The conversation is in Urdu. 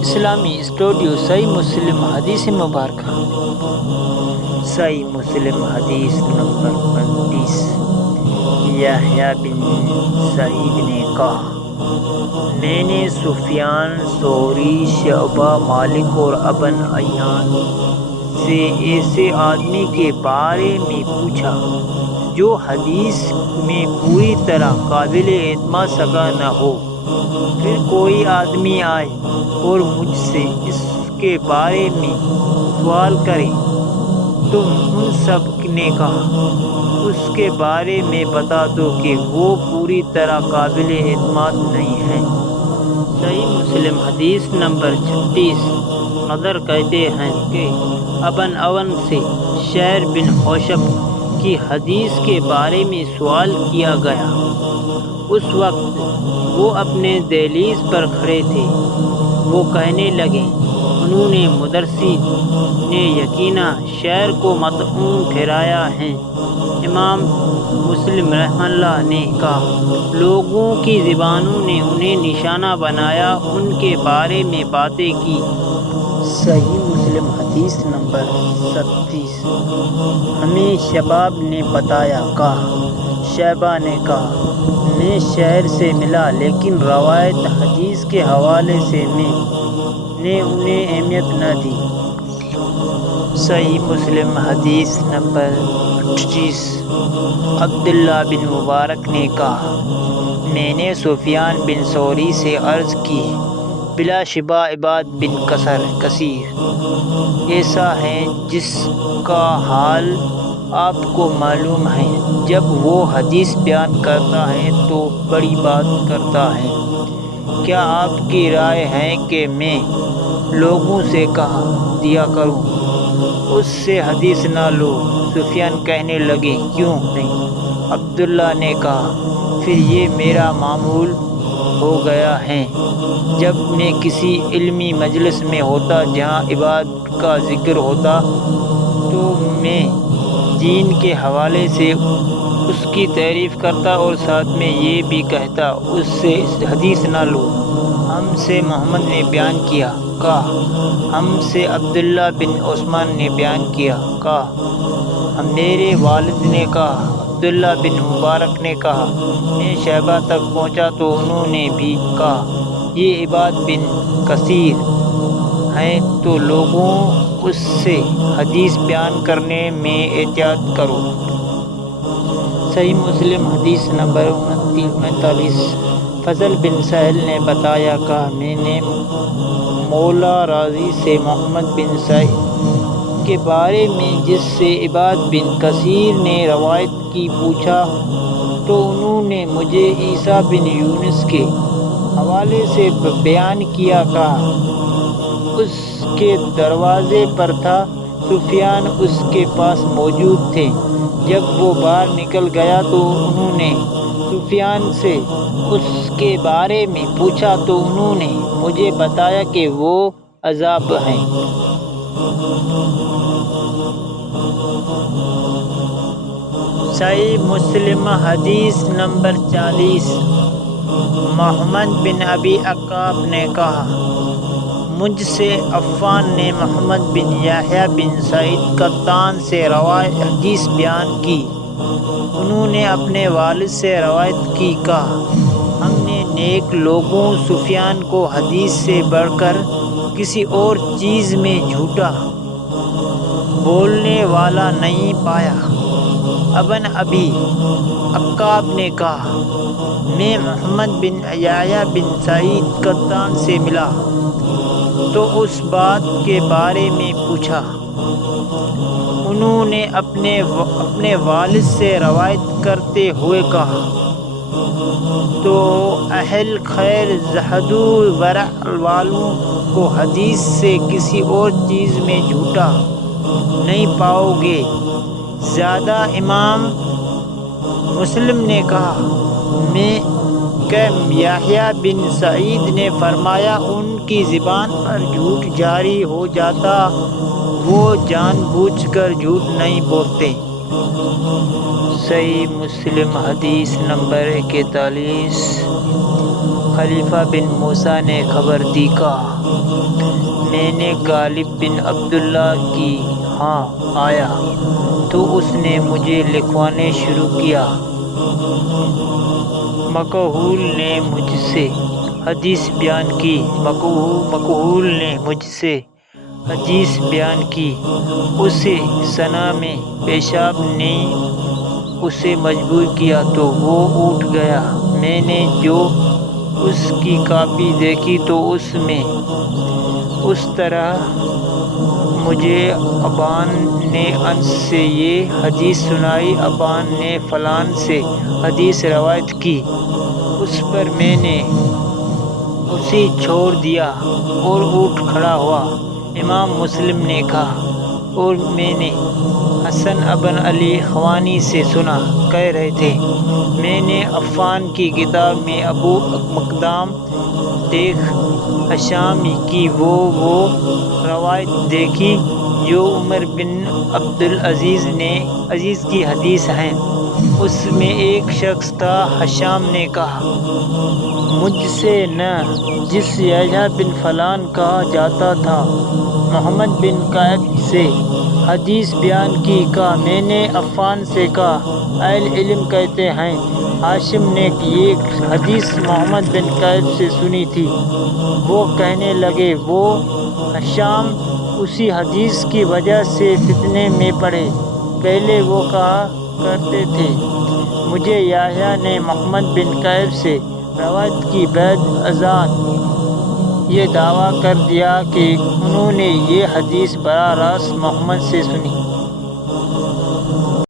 اسلامی اسٹوڈیو صحیح مسلم حدیث مبارکہ۔ صحیح مسلم حدیث نمبر 35۔ یحییٰ بن سعید نے کہا، میں نے سفیان ثوری، شعبہ، مالک اور ابن عیان سے ایسے آدمی کے بارے میں پوچھا جو حدیث میں پوری طرح قابل اعتماد سگا نہ ہو۔ پھر کوئی آدمی آئے اور مجھ سے اس کے بارے میں سوال کرے تو ان سب نے کہا، اس کے بارے میں بتا دو کہ وہ پوری طرح قابل اعتماد نہیں ہے۔ صحیح مسلم حدیث نمبر 36۔ نضر کہتے ہیں کہ ابن عون سے شعیر بن حوشب کی حدیث کے بارے میں سوال کیا گیا۔ اس وقت وہ اپنے دہلیز پر کھڑے تھے۔ وہ کہنے لگے، انہوں نے مدرسی نے یقیناً شعر کو مطعون ٹھہرایا ہے۔ امام مسلم رحمہ اللہ نے کہا، لوگوں کی زبانوں نے انہیں نشانہ بنایا، ان کے بارے میں باتیں کی۔ صحیح مسلم حدیث نمبر 37۔ ہمیں شباب نے بتایا، کہا شیبہ نے کہا، میں شہر سے ملا لیکن روایت حدیث کے حوالے سے میں نے انہیں اہمیت نہ دی۔ صحیح مسلم حدیث نمبر 38۔ عبداللہ بن مبارک نے کہا، میں نے سفیان بن ثوری سے عرض کی، بلا شبہ عباد بن کثیر ایسا ہے جس کا حال آپ کو معلوم ہے، جب وہ حدیث بیان کرتا ہے تو بڑی بات کرتا ہے۔ کیا آپ کی رائے ہے کہ میں لوگوں سے کہہ دیا کروں، اس سے حدیث نہ لو؟ سفیان کہنے لگے، کیوں نہیں؟ عبداللہ نے کہا، پھر یہ میرا معمول ہو گیا ہے، جب میں کسی علمی مجلس میں ہوتا جہاں عبادت کا ذکر ہوتا تو میں دین کے حوالے سے اس کی تعریف کرتا اور ساتھ میں یہ بھی کہتا، اس سے حدیث نہ لو۔ ہم سے محمد نے بیان کیا، کہا ہم سے عبداللہ بن عثمان نے بیان کیا، کہا میرے والد نے کہا۔ عبداللہ بن مبارک نے کہا، میں شیبہ تک پہنچا تو انہوں نے بھی کہا، یہ عباد بن کثیر ہیں، تو لوگوں اس سے حدیث بیان کرنے میں احتیاط کرو۔ صحیح مسلم حدیث نمبر 39۔ فضل بن سہل نے بتایا، کہا میں نے مولا راضی سے محمد بن سعید کے بارے میں جس سے عباد بن کثیر نے روایت کی پوچھا تو انہوں نے مجھے عیسیٰ بن یونس کے حوالے سے بیان کیا، کہا اس کے دروازے پر تھا، سفیان اس کے پاس موجود تھے، جب وہ باہر نکل گیا تو انہوں نے سفیان سے اس کے بارے میں پوچھا تو انہوں نے مجھے بتایا کہ وہ عذاب ہیں۔ صحیح مسلم حدیث نمبر 40۔ محمد بن ابی عقاب نے کہا، مجھ سے عفان نے محمد بن یحییٰ بن سعید قطان سے روایت حدیث بیان کی۔ انہوں نے اپنے والد سے روایت کی، کہا ہم نے نیک لوگوں سفیان کو حدیث سے بڑھ کر کسی اور چیز میں جھوٹا بولنے والا نہیں پایا۔ ابن ابی عقاب نے کہا، میں محمد بن یحییٰ بن سعید قطان سے ملا تو اس بات کے بارے میں پوچھا۔ انہوں نے اپنے والد سے روایت کرتے ہوئے کہا، تو اہل خیر زہد و ورع والوں کو حدیث سے کسی اور چیز میں جھوٹا نہیں پاؤ گے۔ زیادہ امام مسلم نے کہا، میں کہ یحییٰ بن سعید نے فرمایا، ان کی زبان پر جھوٹ جاری ہو جاتا، وہ جان بوجھ کر جھوٹ نہیں بولتے۔ صحیح مسلم حدیث نمبر 41۔ خلیفہ بن موسیٰ نے خبر دی، کہا میں نے غالب بن عبداللہ کی ہاں آیا تو اس نے مجھے لکھوانے شروع کیا۔ مکحول نے مجھ سے حدیث بیان کی۔ مکحول نے مجھ سے حدیث بیان کی۔ اسے سنا میں پیشاب نے اسے مجبور کیا تو وہ اٹھ گیا۔ میں نے جو اس کی کاپی دیکھی تو اس میں اس طرح مجھے ابان نے انس سے یہ حدیث سنائی، ابان نے فلان سے حدیث روایت کی، اس پر میں نے اسے چھوڑ دیا اور اٹھ کھڑا ہوا۔ امام مسلم نے کہا اور میں نے حسن ابن علی خوانی سے سنا، کہہ رہے تھے میں نے عفان کی کتاب میں ابو مقدام دیکھ ہشام کی وہ روایت دیکھی جو عمر بن عبدالعزیز کی حدیث ہیں۔ اس میں ایک شخص تھا، ہشام نے کہا مجھ سے نہ، جس یحییٰ بن فلان کہا جاتا تھا، محمد بن کعب سے حدیث بیان کی، کہا میں نے عفان سے کہا اہل علم کہتے ہیں ہاشم نے یہ حدیث محمد بن کعب سے سنی تھی۔ وہ کہنے لگے وہ ہشام اسی حدیث کی وجہ سے فتنے میں پڑے۔ پہلے وہ کہا کرتے تھے مجھے یحییٰ نے محمد بن کعب سے روایت کی، بعد ازاں یہ دعویٰ کر دیا کہ انہوں نے یہ حدیث براہ راست محمد سے سنی۔